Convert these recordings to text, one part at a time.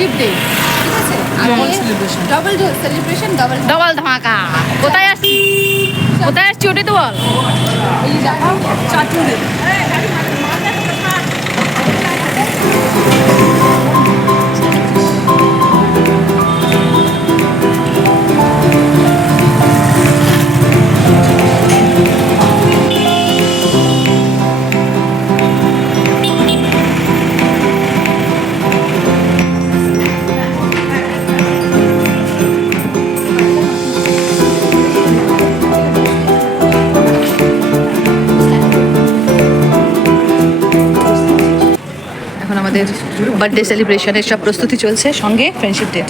Friendship day, ঠিক আছে? Double celebration, double ধামাকা। কোথায় আসছি ওটাই তো বল। এই জায়গা চাটুরে। এখন আমাদের বার্থডে সেলিব্রেশনের সব প্রস্তুতি চলছে, সঙ্গে ফ্রেন্ডশিপ ডে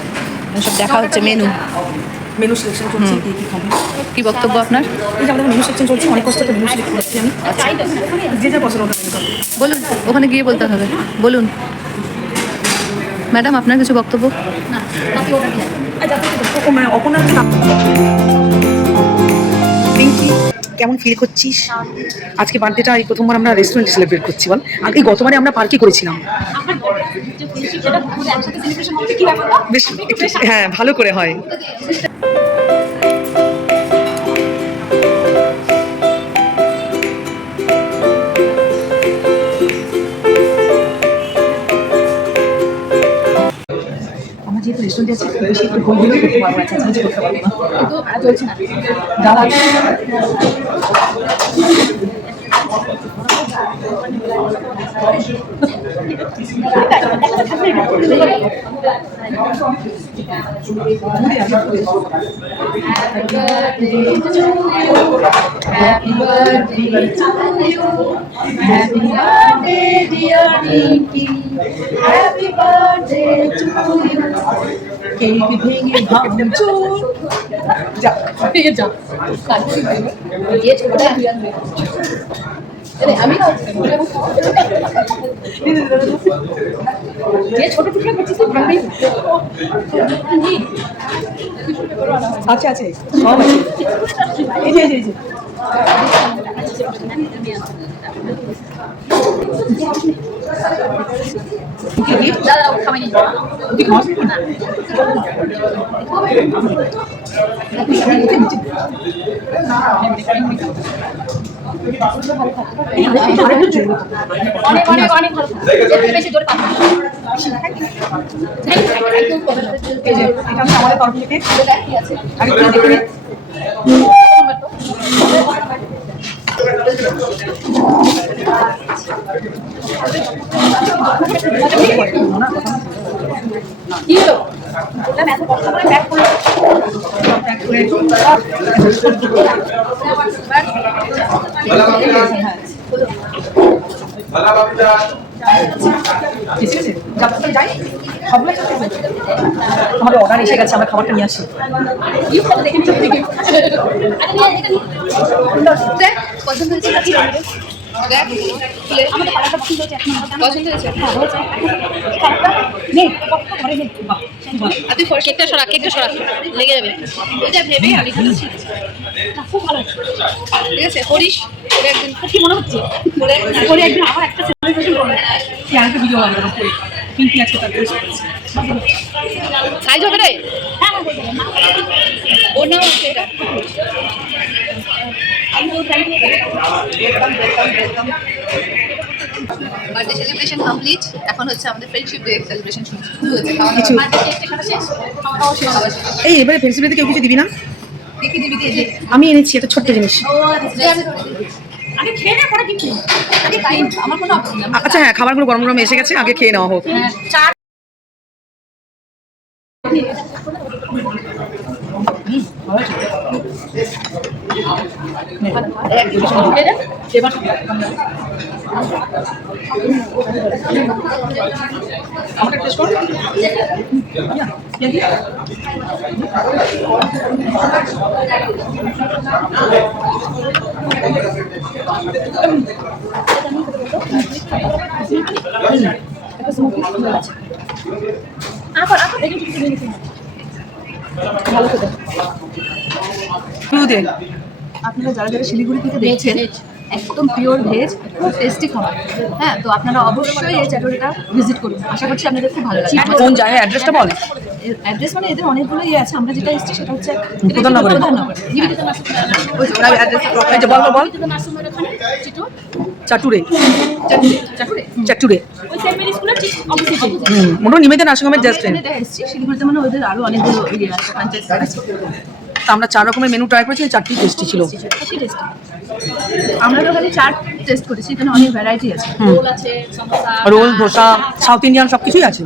সব দেখা হচ্ছে। মেনু সিলেকশন চলছে, কি কি খাবে, কি বক্তব্য আপনার? এই যে আমাদের মেনু সেকশন চলছে, অনেক কষ্ট করে মেনু সিলেক্ট করছি আমি। যে যা পছন্দ ওটা মেনু খাবে। বলুন, ওখানে গিয়ে বলতে হবে। বলুন ম্যাডাম, আপনার কিছু বক্তব্য? অপনার পিঙ্কি, কেমন ফিল করছিস আজকে? বার্থডেটা এই প্রথমবার আমরা রেস্টুরেন্টে সেলিব্রেট করছি, বল। আর এই গতবারে আমরা পার্কে করেছিলাম। বেশ, হ্যাঁ, ভালো করে হয়। আমার যেহেতু রেস্টুরেন্টে আছে, বেশি একটু গোল গোল করতে পারবো, আচ্ছা কিছু করতে পারবো না, কিন্তু চলছে না দাদা। Happy birthday to you, happy birthday dear Nikki, happy birthday to you. Cake ভেঙে ভাঙচুর, যা যা দিয়ে ছোটটা আমি যে ছোট টুকরা করছিস ভাঙবি। আচ্ছা আছে, সব আছে, এই যে এই যে অনেক অনেক অনেক ভালো, বেশি জোরে আমাদের তরফ থেকে আগে দেখে নিন। কি হলো? আমাদের অর্ডার এসে গেছে, আমরা খাবারটা নিয়ে আসি। পছন্দ হয়েছে? আপনি কেকটা সরা, লেগে যাবে। এটা ভেবে আমি বলছি খুব ভালো, ঠিক আছে? করিস একদিন, কি মনে হচ্ছে করে একদিন আমার একটা সেলিব্রেশন করবো। কি আরেকটা ভিডিও বানাবো করে পিঙ্কি আজকে তার ড্রেস করেছে। সাইজ হবে রে? ও না সেটা বার্থডে সেলিব্রেশন কমপ্লিট। এখন হচ্ছে আমাদের ফ্রেন্ডশিপ ডে সেলিব্রেশন শুরু হয়েছে। এই এবারে ফেন্সিবিলিতে কেউ কিছু দিবি না? দেখি দিবি দিয়ে আমি এনেছি একটা ছোট্ট জিনিস। আমি খেয়ে না পরে কিন্তু আগে খাই, আমার কোনো অপশন না। আচ্ছা হ্যাঁ, খাবারগুলো গরম গরম এসে গেছে, আগে খেয়ে নেওয়া হোক। চা আমাকে টেস্ট কর। আপনারা যারা যারা শিলিগুড়ি থেকে দেখছেন, একদম পিওর ভেজ, খুব টেস্টি খাবার। হ্যাঁ, তো আপনারা অবশ্যই এই চ্যাটোরিটা ভিজিট করুন, আশা করছি আপনাদের খুব ভালো লাগবে। কোন জায়গায় অ্যাড্রেসটা বল? অ্যাড্রেস মানে এদের অনেকগুলো ইয়ে আছে, আমরা যেটা এসেছি সেটা হচ্ছে প্রধাননগরে। প্রধাননগরে। নিবেদিতা নার্সিং ওই যে ওরা অ্যাড্রেস এই যে বল বল বল। নিবেদিতা নার্সিংহোমের ওখানে চিটুর চাটুরে চাটুরে চাটুরে ওই সেন্ট মেরি স্কুলের ঠিক অপোজিটে। মোটামুটি নিবেদিতা নার্সিংহোমের জাস্ট এখানে দেখা এসেছি শিলিগুড়িতে, মানে ওদের আরো অনেকগুলো ইয়ে আছে, ফ্র্যাঞ্চাইজি আছে। আমরা 4 রকমের মেনু ট্রাই করেছি, 4টি টেস্টি ছিল। খুবই টেস্টি। আমরা তো খালি চাট টেস্ট করেছি, এখানে অনেক ভ্যারাইটি আছে। রোল আছে, samosa, roll, dosa, south Indian সব কিছুই আছে।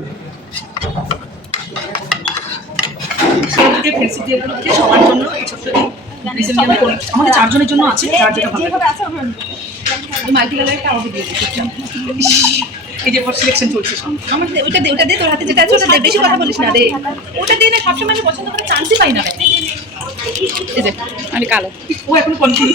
সবার জন্য আমাদের 4 জনের জন্য আছে, 4 যেটা ভালো। যেভাবে আছে ওভাবে মাল্টি কালারটা আমাকে দিয়ে দিচ্ছি। এই যে ফর সিলেকশন চলছে সব। আমার ওটা দে, তোর হাতে যেটা আছে ওটা দে, বেশি কথা বলিস না, দে। ওটা দিয়ে না সবসময় আমি পছন্দ করে চান্সই পাই না। এই যে আমি কালো। ও এখন কনফিউজ।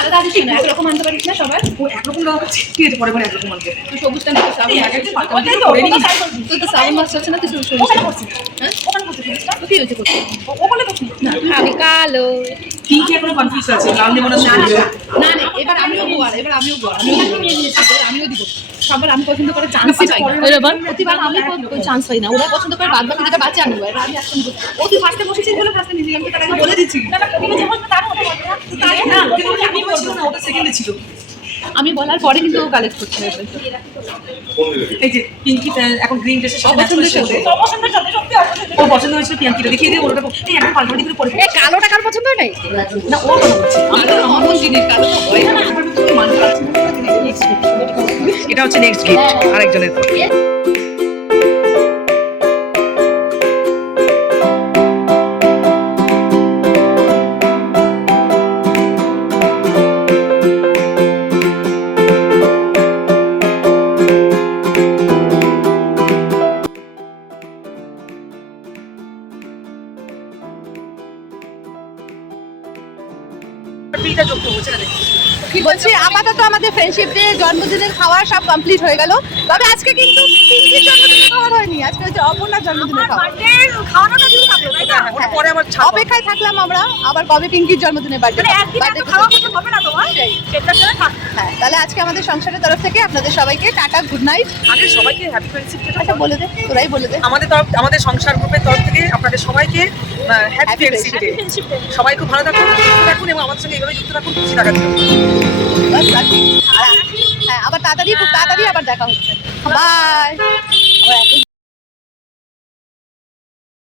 আলাদা আদিস না, একরকম আনতে পারিস না সবার। ও একরকম দাও হচ্ছে, ঠিক আছে পরে একরকম আনবো। তুই সবুজটা নিতে সাউন্ড এই আগে পাতা ওটাই তো, করে নিই। ওটা try করবি। তুই তো সাউন্ড মাস্টার আছে না, তুই ওখানে সবুজটা করছি। হ্যাঁ, ওখানে করছি জিনিসটা। তো কি হয়েছে করতে? ওখানে করছি। না, আমি কালো। পিঙ্কি এখনো কনফিউজ আছে, লাল দেব না না সবুজ। না, এবার আমিও গোয়ার, আমিও নিয়ে নিয়েছি, আমিও দিব। সবার আমি পছন্দ করে চান্সই পাই না। প্রতিবার আমি চান্স পাই না, ওরা পছন্দ করে বাদ বাকি যেটা বাচ্চা আনবো, এবার আমি আসতে নিবো। ও তুই ফার্স্টে বসেছিস বলে ফার্স্টে নিজে আমি তার আগে বলে দিচ্ছি। না না তুমি যে বলছো তার মতো বলবে না। তাই না, না কিন্তু আমি বলছি না, ওটা সেকেন্ডে ছিল। আমি বলার পরে কিন্তু ও কালেক্ট করছে। এই যে পিঙ্কি এখন গ্রিন ড্রেসের সাথে ম্যাচ অপছন্দের করছে। সাথে। অপছন্দের সাথে সত্যি অপছন্দের। ওর পছন্দ হয়েছিল পিঙ্কিটা, দেখিয়ে দিয়ে ওটা এই এখন পাল্টাপাল্টি করে পরে। কালো টাকার পছন্দ নাই না ও কথা বলছি, কালো অমন জিনিস, কালো তো হয় না। আমার তুমি মানতে পারছি না। এটা হচ্ছে নেক্সট গিফট আরেকজনের। পিটা যোগ করবো, ছেড়ে দে। বলছি আপাতত আমাদের ফ্রেন্ডশিপ ডে, জন্মদিনের খাওয়া সব কমপ্লিট হয়ে গেল। তবে আজকে কিন্তু পিঙ্কির জন্মদিনের খাওয়া হয়নি, আজকে হচ্ছে অপর্ণার জন্মদিনের খাওয়া। খাওয়ানোটা দিন থাকলো তাই না? ওটা পরে আবার ছাড়বো। অপেক্ষায় থাকলাম আমরা, আবার কবে পিঙ্কির জন্মদিনের বার্থডে। মানে একদিন এত খাওয়া করতে হবে না তোমার? সেটার জন্য থাক। হ্যাঁ, তাহলে আজকে আমাদের সংসারের তরফ থেকে আপনাদের সবাইকে টাটা, গুড নাইট। আগে সবাইকে হ্যাপি ফ্রেন্ডশিপ ডে। আচ্ছা বলে দে, তোরাই বলে দে। আমাদের সংসার গ্রুপের তরফ থেকে আপনাদের সবাইকে happy Happy friendship day. Friendship day. সবাই খুব ভালো থাকুন, সুস্থ থাকুন এবং আমাদের সঙ্গে এভাবে যুক্ত থাকুন, খুশি থাকুন। বাস, আর হ্যাঁ, আবার খুব তাড়াতাড়ি আবার দেখা হচ্ছে। বাই।